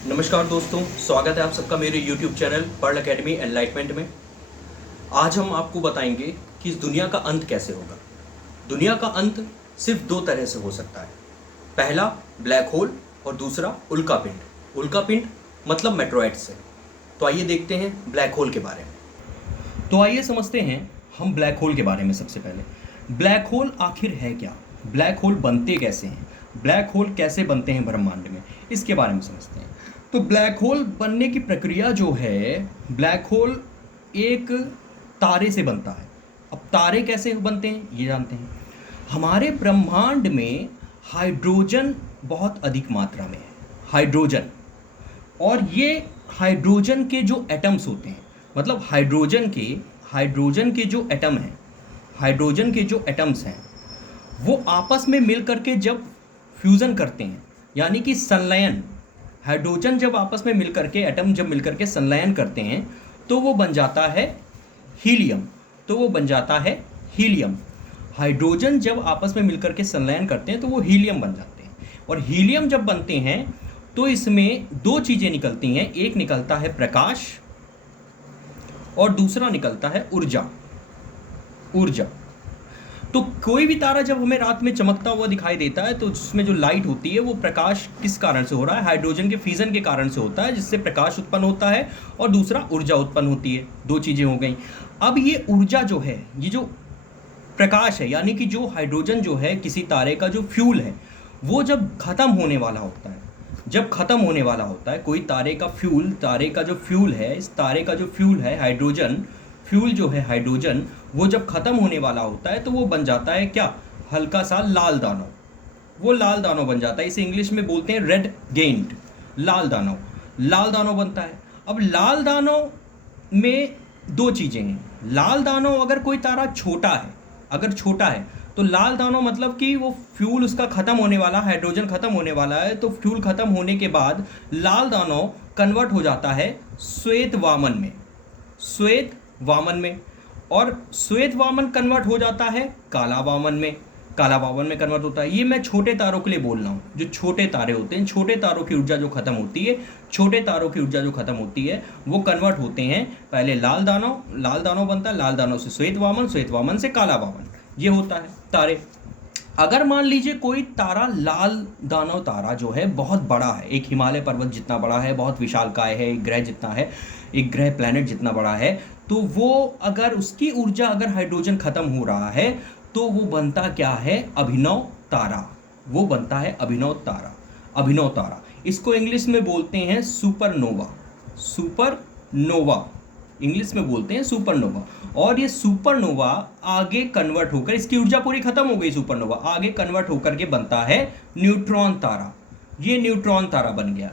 नमस्कार दोस्तों, स्वागत है आप सबका मेरे YouTube channel Pearl Academy Enlightenment में। आज हम आपको बताएंगे कि इस दुनिया का अंत कैसे होगा। दुनिया का अंत सिर्फ दो तरह से हो सकता है। पहला ब्लैक होल और दूसरा उल्का पिंड। उल्का पिंड मतलब मेट्रोइड्स से। तो आइए देखते हैं ब्लैक होल के बारे में। तो आइए समझते हैं हम ब्लैक होल के बारे में। सबसे पहले ब्लैक होल आखिर है क्या, ब्लैक होल बनते कैसे हैं, ब्लैक होल कैसे बनते हैं ब्रह्मांड में, इसके बारे में समझते हैं। तो ब्लैक होल बनने की प्रक्रिया जो है, ब्लैक होल एक तारे से बनता है। अब तारे कैसे बनते हैं ये जानते हैं। हमारे ब्रह्मांड में हाइड्रोजन बहुत अधिक मात्रा में है, हाइड्रोजन। और ये हाइड्रोजन के जो एटम्स होते हैं, मतलब हाइड्रोजन के जो एटम हैं, हाइड्रोजन के जो एटम्स हैं वो आपस में मिल करके जब फ्यूज़न करते हैं, यानी कि संलयन, हाइड्रोजन जब आपस में मिलकर के एटम जब मिलकर के संलयन करते हैं तो वो बन जाता है हीलियम। हाइड्रोजन जब आपस में मिलकर के संलयन करते हैं तो वो हीलियम बन जाते हैं। और हीलियम जब बनते हैं तो इसमें दो चीज़ें निकलती हैं, एक निकलता है प्रकाश और दूसरा निकलता है ऊर्जा। तो कोई भी तारा जब हमें रात में चमकता हुआ दिखाई देता है तो उसमें जो लाइट होती है वो प्रकाश किस कारण से हो रहा है, हाइड्रोजन के फिजन के कारण से होता है, जिससे प्रकाश उत्पन्न होता है और दूसरा ऊर्जा उत्पन्न होती है। दो चीज़ें हो गई। अब ये ऊर्जा जो है, ये जो प्रकाश है, यानी कि जो हाइड्रोजन जो है किसी तारे का जो फ्यूल है, वो जब ख़त्म होने वाला होता है, कोई तारे का जो फ्यूल है, इस तारे का जो फ्यूल है हाइड्रोजन, वो जब ख़त्म होने वाला होता है तो वो बन जाता है क्या, हल्का सा लाल दानव। वो लाल दानव बन जाता है। इसे इंग्लिश में बोलते हैं रेड गेंट, लाल दानव बनता है। अब लाल दानव में दो चीज़ें हैं। लाल दानव अगर कोई तारा छोटा है तो लाल दानव मतलब कि वो फ्यूल उसका ख़त्म होने वाला, हाइड्रोजन ख़त्म होने वाला है, तो फ्यूल ख़त्म होने के बाद लाल दानव कन्वर्ट हो जाता है श्वेत वामन में, और श्वेत वामन कन्वर्ट हो जाता है काला वामन में कन्वर्ट होता है। ये मैं छोटे तारों के लिए बोल रहा हूँ। जो छोटे तारे होते हैं, छोटे तारों की ऊर्जा जो खत्म होती है वो कन्वर्ट होते हैं। पहले लाल दानव बनता है, लाल दानव से श्वेत वामन से काला वामन, ये होता है तारे। अगर मान लीजिए कोई तारा, लाल दानव तारा जो है बहुत बड़ा है, एक हिमालय पर्वत जितना बड़ा है, बहुत विशालकाय है, एक ग्रह प्लैनेट जितना बड़ा है, तो वो अगर उसकी ऊर्जा अगर हाइड्रोजन खत्म हो रहा है तो वो बनता क्या है, अभिनव तारा। इसको इंग्लिश में बोलते हैं सुपरनोवा, इंग्लिश में बोलते हैं सुपरनोवा। और ये सुपरनोवा आगे कन्वर्ट होकर, इसकी ऊर्जा पूरी खत्म हो गई, सुपरनोवा आगे कन्वर्ट होकर के बनता है न्यूट्रॉन तारा। ये न्यूट्रॉन तारा बन गया,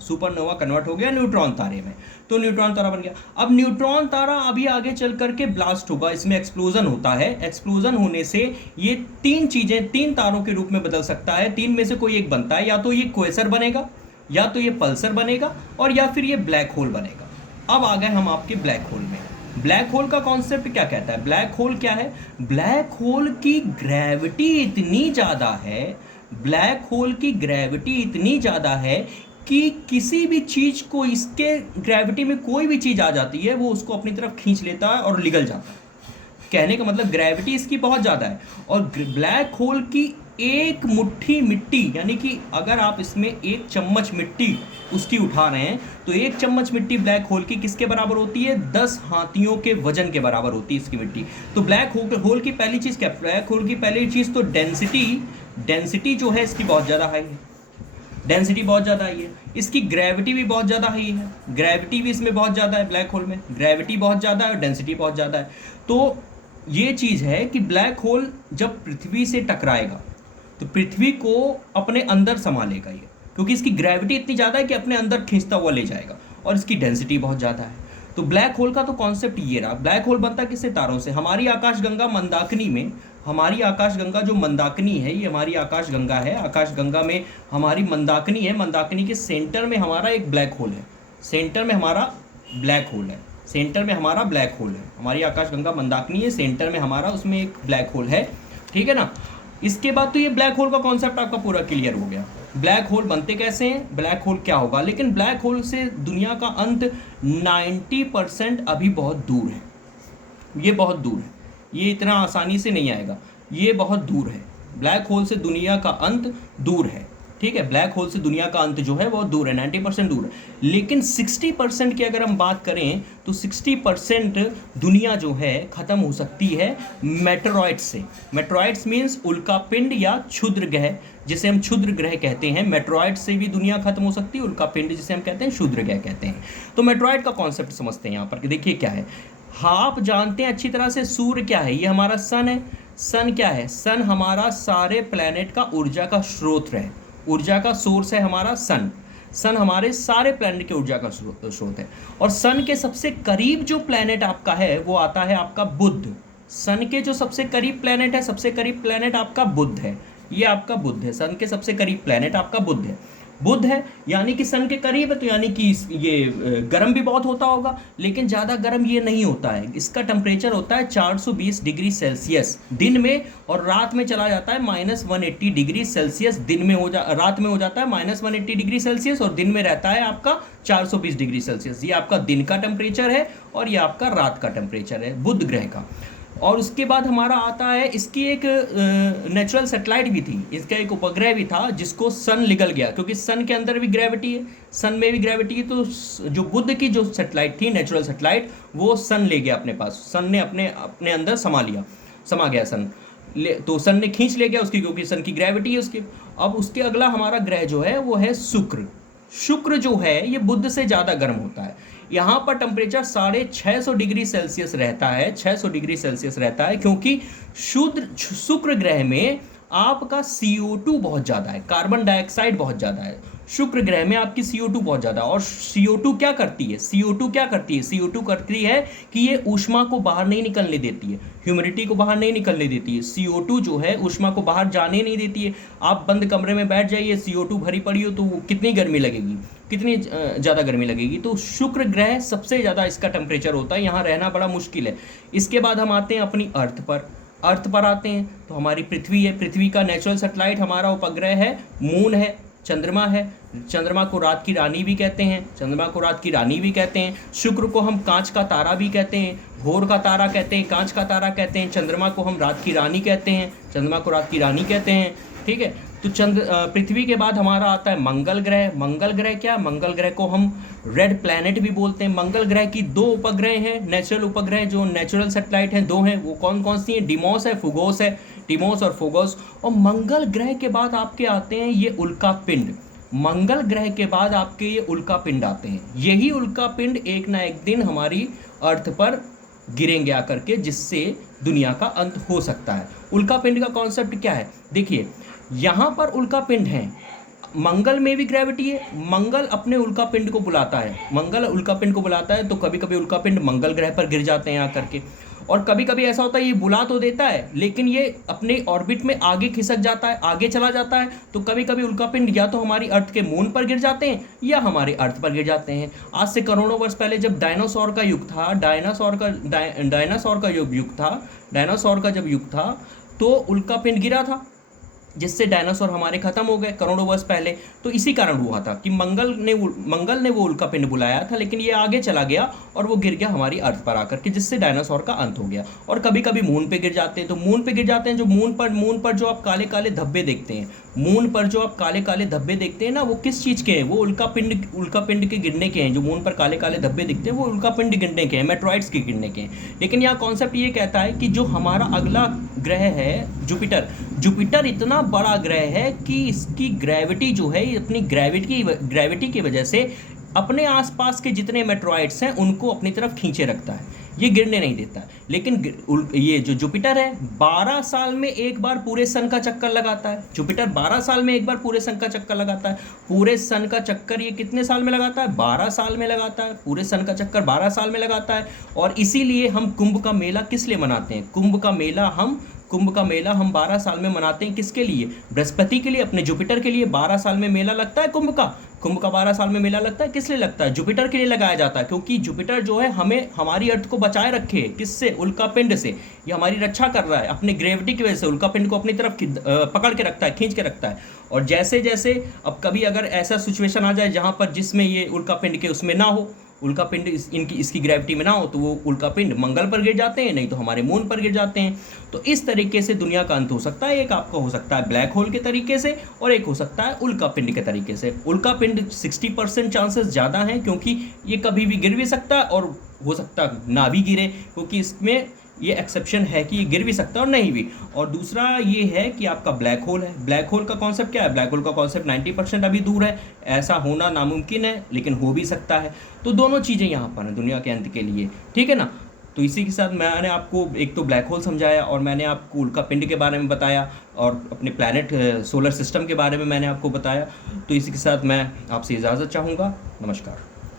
सुपरनोवा कन्वर्ट हो गया न्यूट्रॉन तारे में, तो न्यूट्रॉन तारा बन गया। अब न्यूट्रॉन तारा अभी आगे चल करके ब्लास्ट होगा, इसमें एक्सप्लोजन होता है। एक्सप्लोजन होने से ये तीन तारों के रूप में बदल सकता है। तीन में से कोई एक बनता है, या तो ये क्वेसर बनेगा, या तो ये पल्सर बनेगा, और या फिर ये ब्लैक होल बनेगा। अब आ गए हम आपके ब्लैक होल में। ब्लैक होल का कॉन्सेप्ट क्या कहता है? ब्लैक होल क्या है? ब्लैक होल की ग्रेविटी इतनी ज़्यादा है कि किसी भी चीज़ को, इसके ग्रेविटी में कोई भी चीज़ आ जाती है वो उसको अपनी तरफ खींच लेता है और निगल जाता है। कहने का मतलब ग्रेविटी इसकी बहुत ज़्यादा है। और ब्लैक होल की एक मुट्ठी मिट्टी, यानी कि अगर आप इसमें एक चम्मच मिट्टी उसकी उठा रहे हैं तो एक चम्मच मिट्टी ब्लैक होल की किसके बराबर होती है? 10 हाथियों के वजन के बराबर होती है इसकी मिट्टी। तो ब्लैक होल की पहली चीज़ क्या? ब्लैक होल की पहली चीज़ तो डेंसिटी जो है इसकी बहुत ज़्यादा हाई है, इसकी ग्रेविटी भी बहुत ज़्यादा हाई है, ग्रेविटी भी इसमें बहुत ज़्यादा है, ब्लैक होल में ग्रेविटी बहुत ज़्यादा है और डेंसिटी बहुत ज़्यादा है। तो ये चीज़ है कि ब्लैक होल जब पृथ्वी से टकराएगा तो पृथ्वी को अपने अंदर समा लेगा ये, क्योंकि इसकी ग्रेविटी इतनी ज़्यादा है कि अपने अंदर खींचता हुआ ले जाएगा, और इसकी डेंसिटी बहुत ज़्यादा है। तो ब्लैक होल का तो कॉन्सेप्ट ये रहा। ब्लैक होल बनता किससे? तारों से। हमारी आकाशगंगा मंदाकिनी में, हमारी आकाशगंगा जो मंदाकिनी है, ये हमारी आकाशगंगा है। आकाशगंगा में हमारी मंदाकिनी है, मंदाकिनी के सेंटर में हमारा एक ब्लैक होल है, हमारी आकाशगंगा मंदाकिनी है, सेंटर में हमारा उसमें एक ब्लैक होल है, ठीक है ना। इसके बाद तो ये ब्लैक होल का कॉन्सेप्ट आपका पूरा क्लियर हो गया। ब्लैक होल बनते कैसे हैं, ब्लैक होल क्या होगा, लेकिन ब्लैक होल से दुनिया का अंत 90% अभी बहुत दूर है। ये बहुत दूर है, ये इतना आसानी से नहीं आएगा, ये बहुत दूर है। ब्लैक होल से दुनिया का अंत दूर है, ठीक है। ब्लैक होल से दुनिया का अंत जो है बहुत दूर है, 90% दूर है। लेकिन 60% की अगर हम बात करें तो 60% दुनिया जो है ख़त्म हो सकती है मेटेरॉइड से। मेटेरॉइड्स मीन्स उल्कापिंड या क्षुद्र ग्रह, जिसे हम क्षुद्र ग्रह कहते हैं। मेटेरॉइड से भी दुनिया खत्म हो सकती है, उल्कापिंड जिसे हम कहते हैं क्षुद्र ग्रह कहते हैं। तो मेटेरॉइड का कॉन्सेप्ट समझते हैं यहाँ पर कि देखिए क्या है। हाँ, आप जानते हैं अच्छी तरह से सूर्य क्या है, ये हमारा सन है। सन क्या है, सन हमारा सारे प्लैनेट का ऊर्जा का स्रोत है, ऊर्जा का सोर्स है हमारा सन। सन हमारे सारे प्लैनेट के ऊर्जा का स्रोत है। और सन के सबसे करीब जो प्लैनेट आपका है वो आता है आपका बुध। सन के जो सबसे करीब प्लैनेट है, सबसे करीब प्लैनेट आपका बुध है, ये आपका बुध है। सन के सबसे करीब प्लैनेट आपका बुध है। बुध है यानी कि सन के करीब है, तो यानी कि ये गर्म भी बहुत होता होगा, लेकिन ज़्यादा गर्म ये नहीं होता है। इसका टेम्परेचर होता है 420 डिग्री सेल्सियस दिन में, और रात में चला जाता है -180 डिग्री सेल्सियस। दिन में रात में हो जाता है -180 डिग्री सेल्सियस, और दिन में रहता है आपका 420 डिग्री सेल्सियस। ये आपका दिन का टेम्परेचर है और ये आपका रात का टेम्परेचर है बुध ग्रह का। और उसके बाद हमारा आता है, इसकी एक नेचुरल सैटेलाइट भी थी, इसका एक उपग्रह भी था जिसको सन निकल गया, क्योंकि सन के अंदर भी ग्रेविटी है, सन में भी ग्रेविटी है। तो जो बुध की जो सैटेलाइट थी, नेचुरल सैटेलाइट, वो सन ले गया अपने पास। सन ने अपने अंदर समा गया सन। तो सन ने खींच ले गया उसकी, क्योंकि सन की ग्रेविटी है उसकी। अब उसके अगला हमारा ग्रह जो है वो है शुक्र। शुक्र जो है ये बुध से ज़्यादा गर्म होता है। यहाँ पर टेम्परेचर 650 डिग्री सेल्सियस रहता है, 600 डिग्री सेल्सियस रहता है, क्योंकि शुक्र ग्रह में आपका CO2 बहुत ज़्यादा है, कार्बन डाइऑक्साइड बहुत ज़्यादा है। शुक्र ग्रह में आपकी CO2 बहुत ज़्यादा है। और CO2 क्या करती है, CO2 क्या करती है, CO2 करती है कि ये ऊष्मा को बाहर नहीं निकलने देती है, ह्यूमिडिटी को बाहर नहीं निकलने देती है। CO2 जो है ऊष्मा को बाहर जाने नहीं देती है। आप बंद कमरे में बैठ जाइए, CO2 भरी पड़ी हो तो कितनी गर्मी लगेगी, कितनी ज़्यादा गर्मी लगेगी। तो शुक्र ग्रह सबसे ज़्यादा इसका टेम्परेचर होता है, यहाँ रहना बड़ा मुश्किल है। इसके बाद हम आते हैं अपनी अर्थ पर। अर्थ पर आते हैं तो हमारी पृथ्वी है। पृथ्वी का नेचुरल सैटेलाइट हमारा उपग्रह है, मून है, चंद्रमा है। चंद्रमा को रात की रानी भी कहते हैं, चंद्रमा को रात की रानी भी कहते हैं। शुक्र को हम कांच का तारा भी कहते हैं, भोर का तारा कहते हैं, कांच का तारा कहते हैं। चंद्रमा को हम रात की रानी कहते हैं, चंद्रमा को रात की रानी कहते हैं, ठीक है। तो पृथ्वी के बाद हमारा आता है मंगल ग्रह। मंगल ग्रह क्या, मंगल ग्रह को हम रेड प्लैनेट भी बोलते हैं। मंगल ग्रह की 2 उपग्रह हैं, नेचुरल उपग्रह जो नेचुरल सैटेलाइट हैं 2 हैं। वो कौन कौन सी हैं, डिमोस है, फुगोस है, डिमोस और फुगोस। और मंगल ग्रह के बाद आपके आते हैं ये उल्कापिंड। मंगल ग्रह के बाद आपके ये उल्कापिंड आते हैं। यही उल्कापिंड एक ना एक दिन हमारी अर्थ पर गिरेंगे आकर के, जिससे दुनिया का अंत हो सकता है। उल्कापिंड का कॉन्सेप्ट क्या है, देखिए यहाँ पर उल्कापिंड हैं, मंगल में भी ग्रेविटी है। मंगल अपने उल्कापिंड को बुलाता है, मंगल उल्कापिंड को बुलाता है। तो कभी कभी उल्कापिंड मंगल ग्रह पर गिर जाते हैं आकर के। और कभी कभी ऐसा होता है ये बुला तो देता है, लेकिन ये अपने ऑर्बिट में आगे खिसक जाता है, आगे चला जाता है। तो कभी कभी उल्कापिंड या तो हमारी अर्थ के मून पर गिर जाते हैं या हमारे अर्थ पर गिर जाते हैं। आज से करोड़ों वर्ष पहले जब डायनासोर का युग था, डायनासोर का जब युग था तो उल्कापिंड गिरा था, जिससे डायनासोर हमारे खत्म हो गए करोड़ों वर्ष पहले। तो इसी कारण हुआ था कि मंगल ने वो उल्कापिंड बुलाया था, लेकिन ये आगे चला गया और वो गिर गया हमारी अर्थ पर आकर के, जिससे डायनासोर का अंत हो गया। और कभी कभी मून पे गिर जाते हैं। तो मून पे गिर जाते हैं, जो मून पर जो आप काले काले धब्बे देखते हैं, मून पर जो आप काले काले धब्बे देखते हैं ना, वो किस चीज़ के हैं, वो उल्कापिंड के गिरने के हैं। जो मून पर काले काले धब्बे दिखते हैं वो उल्कापिंड गिरने के हैं, मेट्रॉइड्स के गिरने के हैं। लेकिन यहाँ कॉन्सेप्ट ये कहता है कि जो हमारा अगला ग्रह है जुपिटर इतना बड़ा ग्रह है कि इसकी ग्रेविटी जो है, अपनी ग्रेविटी की वजह से अपने आसपास के जितने मेट्रॉइड्स हैं उनको अपनी तरफ खींचे रखता है, ये गिरने नहीं देता। लेकिन ये जो जुपिटर है 12 साल में एक बार पूरे सन का चक्कर लगाता है। जुपिटर 12 साल में एक बार पूरे सन का चक्कर लगाता है। पूरे सन का चक्कर ये कितने साल में लगाता है, 12 साल में लगाता है। पूरे सन का चक्कर 12 साल में लगाता है। और इसीलिए हम कुंभ का मेला किस लिए मनाते हैं, कुंभ का मेला हम 12 साल में मनाते हैं। किसके लिए, बृहस्पति के लिए, अपने जुपिटर के लिए 12 साल में मेला लगता है कुंभ का। कुंभ का 12 साल में मेला लगता है, किस लिए लगता है? जुपिटर के लिए लगाया जाता है, क्योंकि जुपिटर जो है हमें हमारी अर्थ को बचाए रखे, किससे? उल्कापिंड से। ये हमारी रक्षा कर रहा है अपनी ग्रेविटी की वजह से, उल्कापिंड को अपनी तरफ पकड़ के रखता है, खींच के रखता है। और जैसे जैसे अब कभी अगर ऐसा सिचुएशन आ जाए जहाँ पर जिसमें ये उल्कापिंड के उसमें ना हो, उल्कापिंड इसकी ग्रेविटी में ना हो, तो वो उल्कापिंड मंगल पर गिर जाते हैं, नहीं तो हमारे मून पर गिर जाते हैं। तो इस तरीके से दुनिया का अंत हो सकता है। एक आपका हो सकता है ब्लैक होल के तरीके से, और एक हो सकता है उल्कापिंड के तरीके से। उल्कापिंड 60% चांसेस ज़्यादा हैं, क्योंकि ये कभी भी गिर भी सकता है और हो सकता है ना भी गिरे, क्योंकि इसमें ये एक्सेप्शन है कि ये गिर भी सकता है और नहीं भी। और दूसरा ये है कि आपका ब्लैक होल है। ब्लैक होल का कॉन्सेप्ट क्या है? ब्लैक होल का कॉन्सेप्ट 90% अभी दूर है, ऐसा होना नामुमकिन है, लेकिन हो भी सकता है। तो दोनों चीज़ें यहाँ पर हैं दुनिया के अंत के लिए, ठीक है ना। तो इसी के साथ मैंने आपको एक तो ब्लैक होल समझाया, और मैंने आपको उल्कापिंड के बारे में बताया, और अपने प्लैनेट सोलर सिस्टम के बारे में मैंने आपको बताया। तो इसी के साथ मैं आपसे इजाज़त चाहूँगा। नमस्कार।